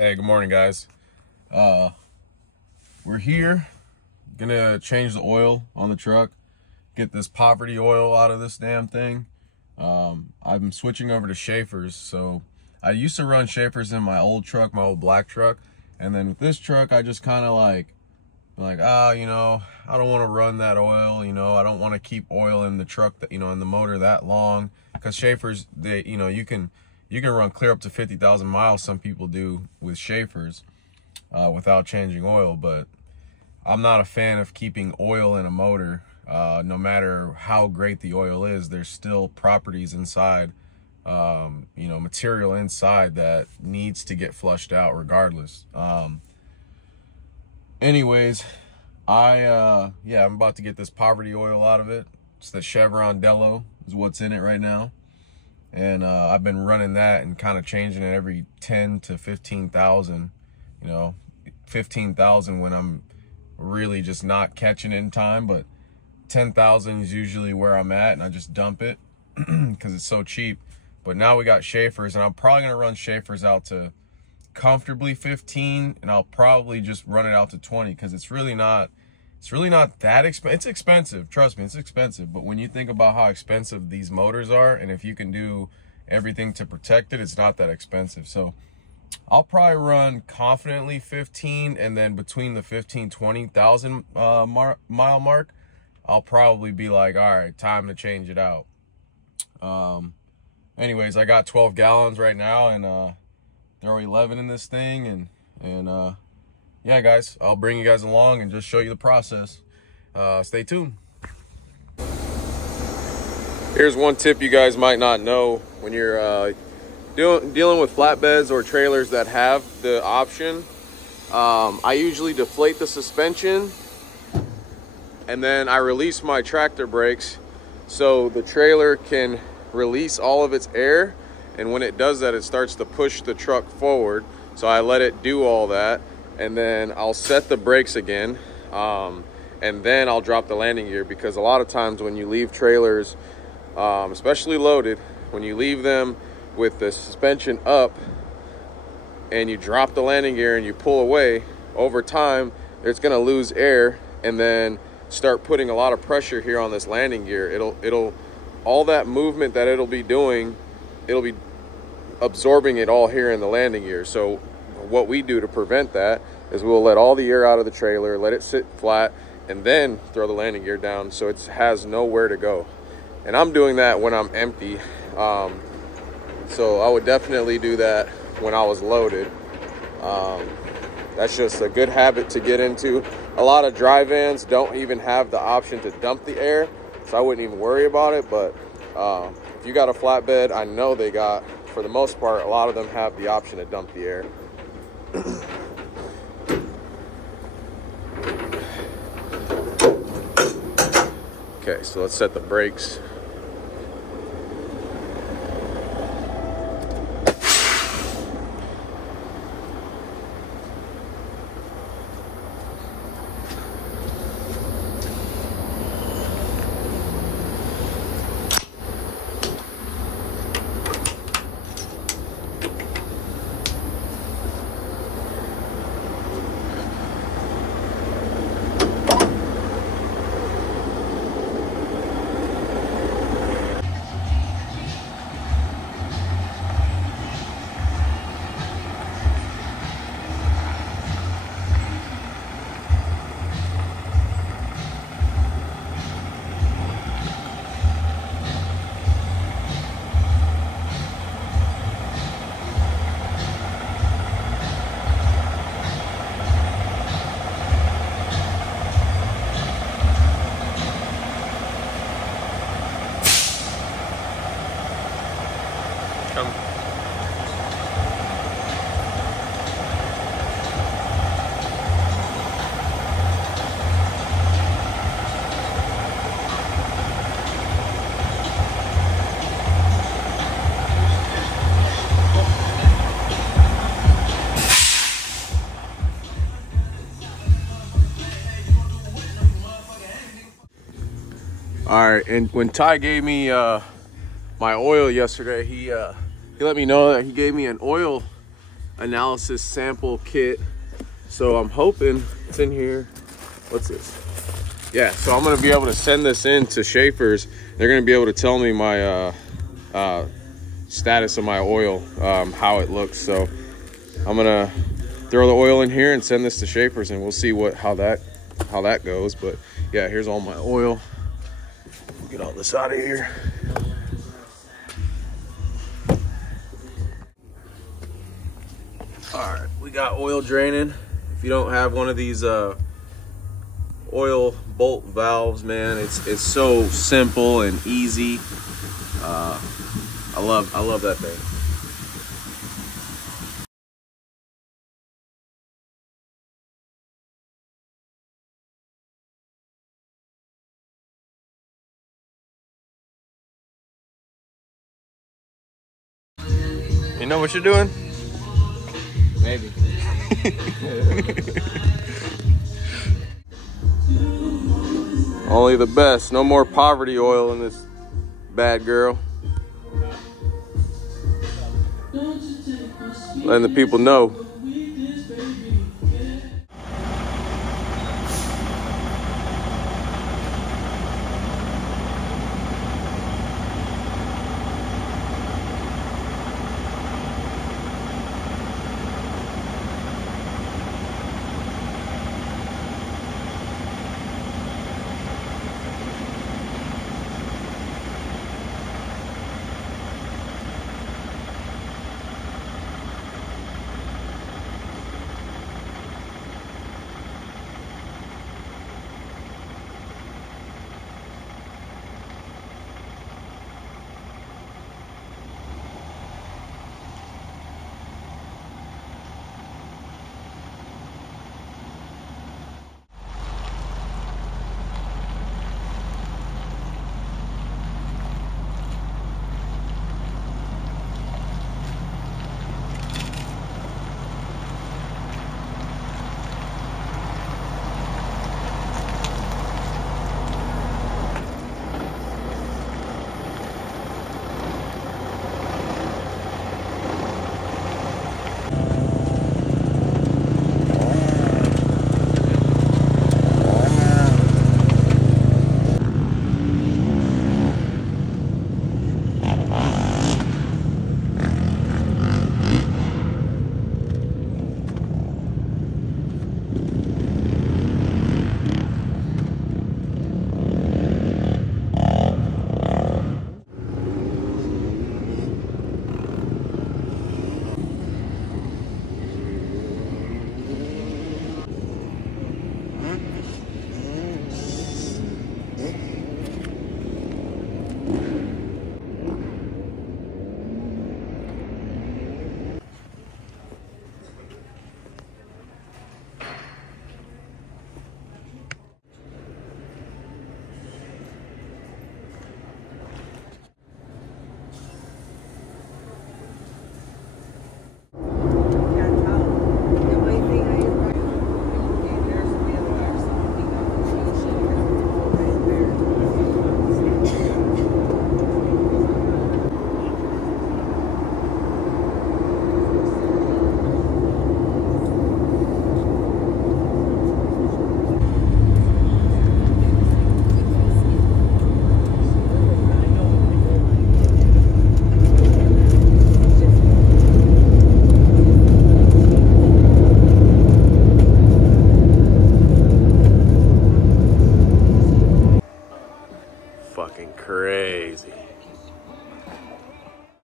Hey, good morning, guys. We're here, gonna change the oil on the truck, get this poverty oil out of this damn thing. I'm switching over to Schaefer's. So I used to run Schaefer's in my old truck, my old black truck, and then with this truck, I just kind of like, you know, I don't want to run that oil. You know, I don't want to keep oil in the truck, that, you know, in the motor that long, because Schaefer's, they, you know, you can run clear up to 50,000 miles. Some people do with Schaefer's without changing oil, but I'm not a fan of keeping oil in a motor. No matter how great the oil is, there's still properties inside, you know, material inside that needs to get flushed out regardless. Anyways, yeah, I'm about to get this poverty oil out of it. It's the Chevron Delo is what's in it right now. And I've been running that and kind of changing it every 10 to 15,000, you know, 15,000 when I'm really just not catching it in time, but 10,000 is usually where I'm at, and I just dump it because it's so cheap. But now we got Schaefer's, and I'm probably going to run Schaefer's out to comfortably 15, and I'll probably just run it out to 20 because it's really not that expensive. It's expensive, trust me, it's expensive. But when you think about how expensive these motors are, and if you can do everything to protect it, it's not that expensive. So I'll probably run confidently 15, and then between the 15-20,000 mile mark, I'll probably be like, all right, time to change it out. Anyways, I got 12 gallons right now, and throw 11 in this thing, and yeah, guys, I'll bring you guys along and just show you the process. Stay tuned. Here's one tip you guys might not know when you're dealing with flatbeds or trailers that have the option. I usually deflate the suspension, and then I release my tractor brakes so the trailer can release all of its air. And when it does that, it starts to push the truck forward. So I let it do all that, and then I'll set the brakes again, and then I'll drop the landing gear, because a lot of times when you leave trailers, especially loaded, when you leave them with the suspension up and you drop the landing gear and you pull away, over time it's going to lose air and then start putting a lot of pressure here on this landing gear. It'll all that movement that it'll be doing, it'll be absorbing it all here in the landing gear. So what we do to prevent that is we'll let all the air out of the trailer, let it sit flat, and then throw the landing gear down so it has nowhere to go. And I'm doing that when I'm empty. So I would definitely do that when I was loaded. That's just a good habit to get into. A lot of dry vans don't even have the option to dump the air, so I wouldn't even worry about it. But if you got a flatbed, I know they got, for the most part, a lot of them have the option to dump the air. Okay, so let's set the brakes. All right, and when Ty gave me my oil yesterday, he let me know that he gave me an oil analysis sample kit. So I'm hoping it's in here. What's this? Yeah, so I'm gonna be able to send this in to Schaefer's. They're gonna be able to tell me my status of my oil, how it looks. So I'm gonna throw the oil in here and send this to Schaefer's, and we'll see how that goes. But yeah, here's all my oil. Get all this out of here. All right, we got oil draining. If you don't have one of these oil bolt valves, man, it's so simple and easy. I love that thing. You know what you're doing? Maybe. Only the best. No more poverty oil in this bad girl. Letting the people know.